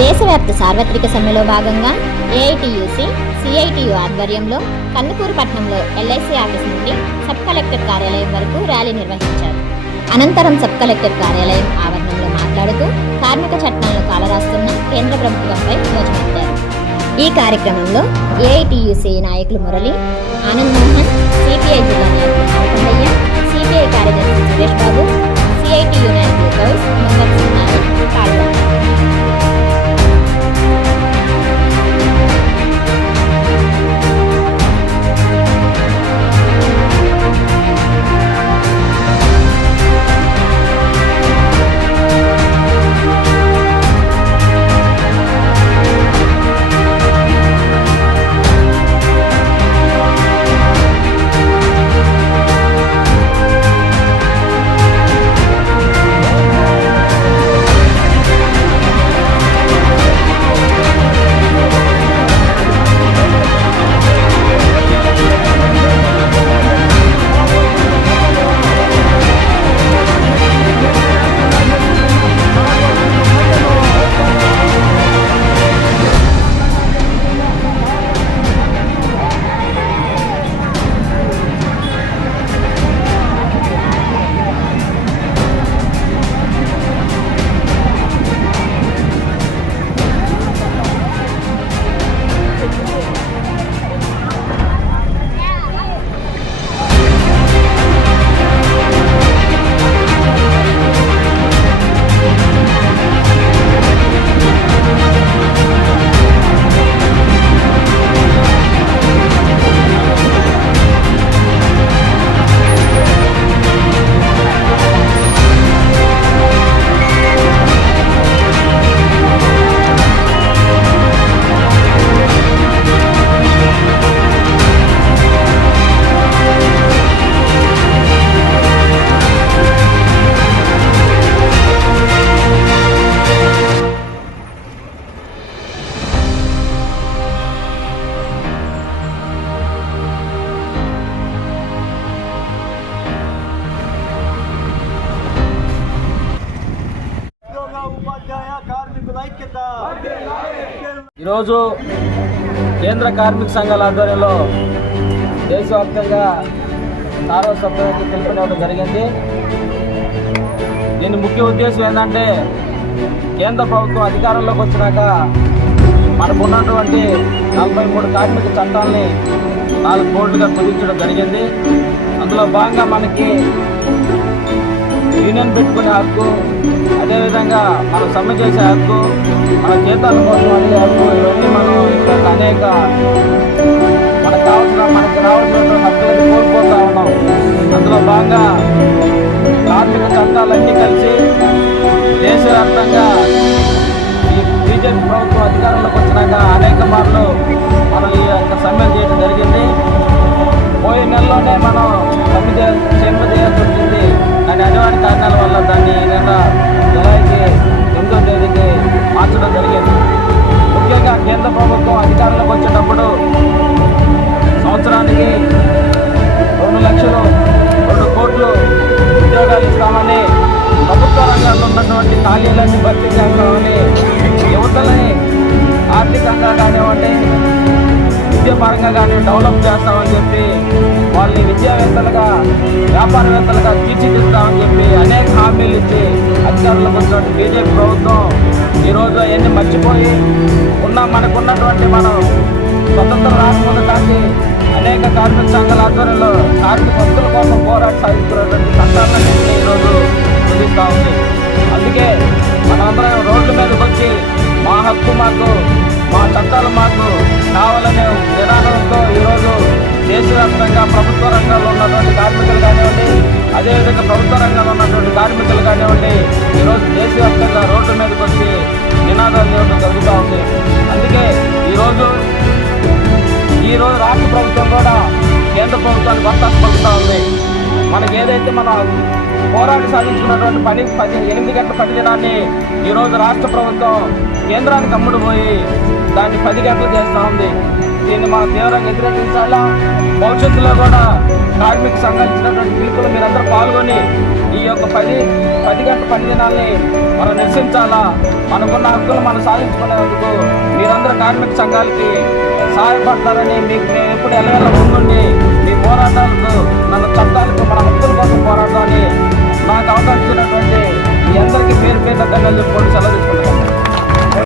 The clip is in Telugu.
దేశవ్యాప్త సార్వత్రిక సమ్మెలో భాగంగా ఏఐటీయూసీ, సిఐటియు ఆధ్వర్యంలో కందుకూరు పట్టణంలో ఎల్ఐసి ఆఫీస్ నుండి సబ్ కలెక్టర్ కార్యాలయం వరకు ర్యాలీ నిర్వహించారు. అనంతరం సబ్ కలెక్టర్ కార్యాలయం ఆవరణంలో మాట్లాడుతూ కార్మిక చట్టాలను కాలరాస్తున్న కేంద్ర ప్రభుత్వంపై ధ్వజమెత్తారు. ఈ కార్యక్రమంలో ఏఐటీయూసీ నాయకులు మురళి, ఆనంద్ మోహన్, సిపిఐ జిల్లా నాయకులు నారకొండయ్య, సిపిఐ కార్యదర్శి సురేష్ బాబు, సిఐటియు నాయకులు గౌస్, మొహమ్మద్ సున్నాయి పాల్గొన్నారు. ఈరోజు కేంద్ర కార్మిక సంఘాల ఆధ్వర్యంలో దేశవ్యాప్తంగా సారవ సభ్యులకు పిలుపునివ్వడం జరిగింది. దీని ముఖ్య ఉద్దేశం ఏంటంటే, కేంద్ర ప్రభుత్వం అధికారంలోకి వచ్చినాక మనకు ఉన్నటువంటి 43 కార్మిక చట్టాలని 4 కోట్లుగా కుదించడం జరిగింది. అందులో భాగంగా మనకి యూనియన్ పెట్టుకునే హక్కు, అదేవిధంగా మనం సమ్మె చేసే హక్కు, మన జీతాల కోసం అడిగే హక్కు, ఇవన్నీ మనం ఇంకా అనేక మనకు రావాల్సిన హక్కులను కోల్పోతూ ఉన్నాం. అందులో భాగంగా కార్మిక చట్టాలన్నీ కలిసి దేశవ్యాప్తంగా ఈ బీజేపీ ప్రభుత్వం అధికారంలోకి వచ్చినాక అనేక మార్లు మనం ఈ యొక్క సమ్మెలు చేయడం జరిగింది. పోయిన నెలలోనే మనం సమ్మె చేయాల్సి వచ్చింది. కానీ అనివార్య కారణాల వల్ల దాన్ని నిన్న జూలైకి 8వ తేదీకి మార్చడం జరిగింది. ముఖ్యంగా కేంద్ర ప్రభుత్వం అధికారంలోకి వచ్చేటప్పుడు సంవత్సరానికి 2 కోట్లు ఉద్యోగాలు ఇస్తామని, ప్రభుత్వ రంగాల్లో ఉన్నటువంటి ఖాళీలన్నీ భర్తీ చేస్తామని, యువతలని ఆర్థికంగా కానివ్వండి, విద్యాపరంగా కానీ డెవలప్ చేస్తామని చెప్పి వాళ్ళని విద్యావేత్తలుగా, వ్యాపారవేత్తలుగా తీర్చిదిద్దామని చెప్పి అనేక హామీలు ఇచ్చి అధికారంలోకి వచ్చినటువంటి బీజేపీ ప్రభుత్వం ఈరోజు అవన్నీ మర్చిపోయి మనకున్నటువంటి మనం స్వతంత్రం రాకముందు కాసి అనేక కార్మిక సంఘాల ఆధ్వర్యంలో కార్మిక హక్కుల కోసం పోరాట సాధిస్తున్నటువంటి చట్టాలన్నింటినీ ఈరోజు కుదిస్తూ ఉంది. అందుకే మనందరం రోడ్ల మీదకి వచ్చి మా హక్కు మాకు, మా చట్టాలు మాకు కావాలనే నినాదంతో ఈరోజు దేశవ్యాప్తంగా ప్రభుత్వ రంగాల్లో ఉన్నటువంటి కార్మికులు కానివ్వండి, అదేవిధంగా ప్రభుత్వ రంగంలో ఉన్నటువంటి కార్మికులు కానివ్వండి, ఈరోజు దేశవ్యాప్తంగా రోడ్ల మీదకి వచ్చి నినాదాలు చేయడం జరుగుతూ ఉంది. అందుకే ఈరోజు రాష్ట్ర ప్రభుత్వం కూడా కేంద్ర ప్రభుత్వానికి వత్తాసు పలుకుతూ ఉంది. మనకి ఏదైతే మన పోరాటం సాధించుకున్నటువంటి 8 గంటల పని దినాన్ని ఈరోజు రాష్ట్ర ప్రభుత్వం కేంద్రానికి అమ్ముడుపోయి దాన్ని 10 గంటలు చేస్తూ ఉంది. దీన్ని మనం తీవ్రంగా వ్యతిరేకించాలా. భవిష్యత్తులో కూడా కార్మిక సంఘాలు ఇచ్చినటువంటి పిలుపులు మీరందరూ పాల్గొని ఈ యొక్క 10 గంటల పని దినాల్ని మనం నిరసించాలా. మనకున్న హక్కులు మనం సాధించుకునేందుకు మీరందరూ కార్మిక సంఘాలకి సహాయపడతారని మీకు మేము ఎప్పుడు ఎల్లవెల్ల ముందుండి మీ పోరాటాలకు